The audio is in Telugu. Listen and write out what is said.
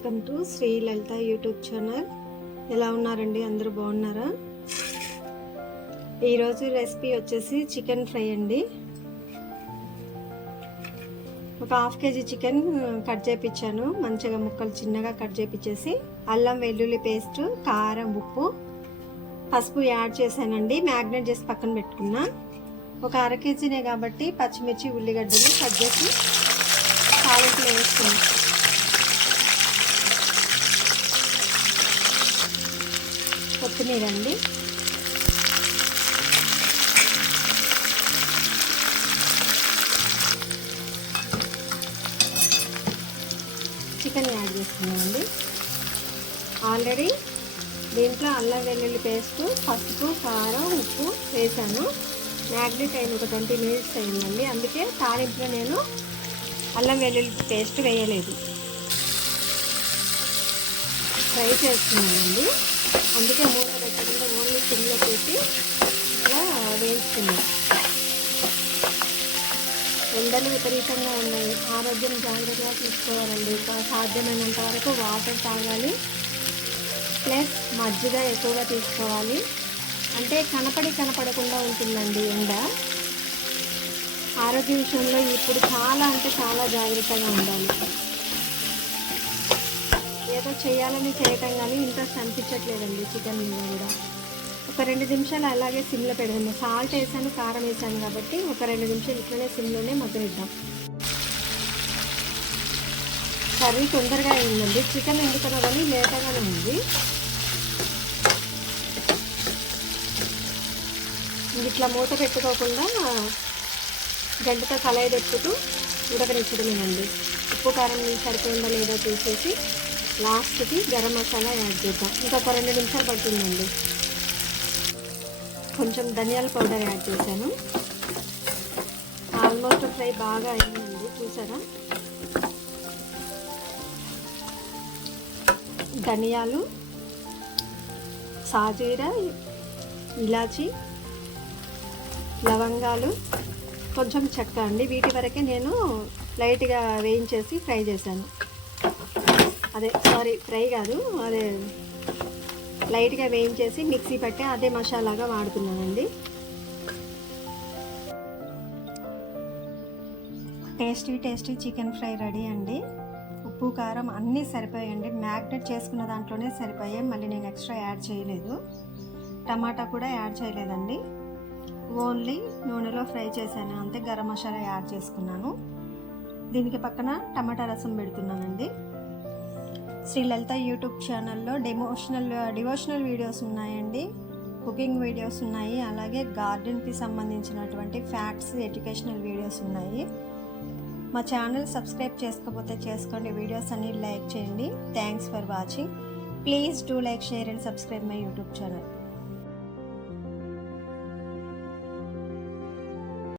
Welcome to Shri Lalitha YouTube channel. ఎలా ఉన్నారండి? అందరూ బాగున్నారా? ఈరోజు రెసిపీ వచ్చేసి చికెన్ ఫ్రై అండి. ఒక హాఫ్ కేజీ చికెన్ కట్ చేయించాను. మంచిగా ముక్కలు చిన్నగా కట్ చేయించేసి అల్లం వెల్లుల్లి పేస్ట్, కారం, ఉప్పు, పసుపు యాడ్ చేశానండి. మ్యాగ్నేట్ చేసి పక్కన పెట్టుకున్నా. ఒక అర కేజీనే కాబట్టి పచ్చిమిర్చి, ఉల్లిగడ్డలు కట్ చేసి తాలింపులో వేసుకున్నాను. కొత్తిమీర అండి, చికెన్ యాడ్ చేసుకున్నామండి. ఆల్రెడీ దీంట్లో అల్లం వెల్లుల్లి పేస్ట్, పసుపు, కారం, ఉప్పు వేసాను. మ్యాగ్నేట్ అయిన ఒక 20 మినిట్స్ అయిందండి. అందుకే తాలింపులో నేను అల్లం వెల్లుల్లి పేస్ట్ వేయలేదు, ఫ్రై చేస్తున్నానండి. అందుకే మూత పెట్టకుండా ఓన్లీ సిమ్లో పెట్టి ఇట్లా వేయించుకున్నాను. ఎండలు విపరీతంగా ఉన్నాయి. ఆరోగ్యం జాగ్రత్తగా తీసుకోవాలండి. సాధ్యమైనంత వరకు వాటర్ తాగాలి, ప్లస్ మజ్జిగ ఎక్కువగా తీసుకోవాలి. అంటే కనపడకుండా ఉంటుందండి ఎండ. ఆరోగ్య విషయంలో ఇప్పుడు చాలా జాగ్రత్తగా ఉండాలి. ఏదో చేయాలని చేయటం కానీ ఇంట్రెస్ట్ అనిపించట్లేదండి చికెన్ మీద కూడా. ఒక 2 నిమిషాలు అలాగే సిమ్లో పెడదాము. సాల్ట్ వేసాను, కారం వేసాను కాబట్టి ఒక 2 నిమిషాలు ఇట్లనే సిమ్లోనే మగ్గనిద్దాం. కర్రీ తొందరగా అయిందండి. చికెన్ ఎందుకనో కానీ లేతగానే ఉంది. ఇట్లా మూత పెట్టుకోకుండా గంటతో కలయి పెట్టుతూ ఉడకనిచ్చడమేనండి. ఉప్పు కారం సరిపోయిందా లేదో చూసేసి లాస్ట్కి గరం మసాలా యాడ్ చేద్దాం. ఇంకొక 2 నిమిషాలు పడుతుందండి. కొంచెం ధనియాల పౌడర్ యాడ్ చేశాను. ఆల్మోస్ట్ ఫ్రై బాగా అయిందండి, చూసారా? ధనియాలు, సాజీర, ఇలాచి, లవంగాలు, కొంచెం చెక్క అండి. వీటి వరకే నేను లైట్గా వేయించేసి ఫ్రై చేశాను. ఫ్రై కాదు, లైట్గా వేయించేసి మిక్సీ పట్టి అదే మసాలాగా వాడుతున్నానండి. టేస్టీ చికెన్ ఫ్రై రెడీ అండి. ఉప్పు, కారం అన్నీ సరిపోయాయండి. మ్యాగ్నేట్ చేసుకున్న దాంట్లోనే సరిపోయాయి. మళ్ళీ నేను ఎక్స్ట్రా యాడ్ చేయలేదు. టమాటా కూడా యాడ్ చేయలేదండి. ఓన్లీ నూనెలో ఫ్రై చేశాను అంతే. గరం మసాలా యాడ్ చేసుకున్నాను. దీనికి పక్కన టమాటా రసం పెడుతున్నానండి. శ్రీ లలిత యూట్యూబ్ ఛానల్లో డివోషనల్ వీడియోస్ ఉన్నాయండి, కుకింగ్ వీడియోస్ ఉన్నాయి, అలాగే గార్డెన్కి సంబంధించినటువంటి ఫ్యాక్ట్స్, ఎడ్యుకేషనల్ వీడియోస్ ఉన్నాయి. మా ఛానల్ సబ్స్క్రైబ్ చేసుకోకపోతే చేసుకోండి. వీడియోస్ అన్ని లైక్ చేయండి. Thanks for watching. Please do like, share and subscribe my YouTube channel.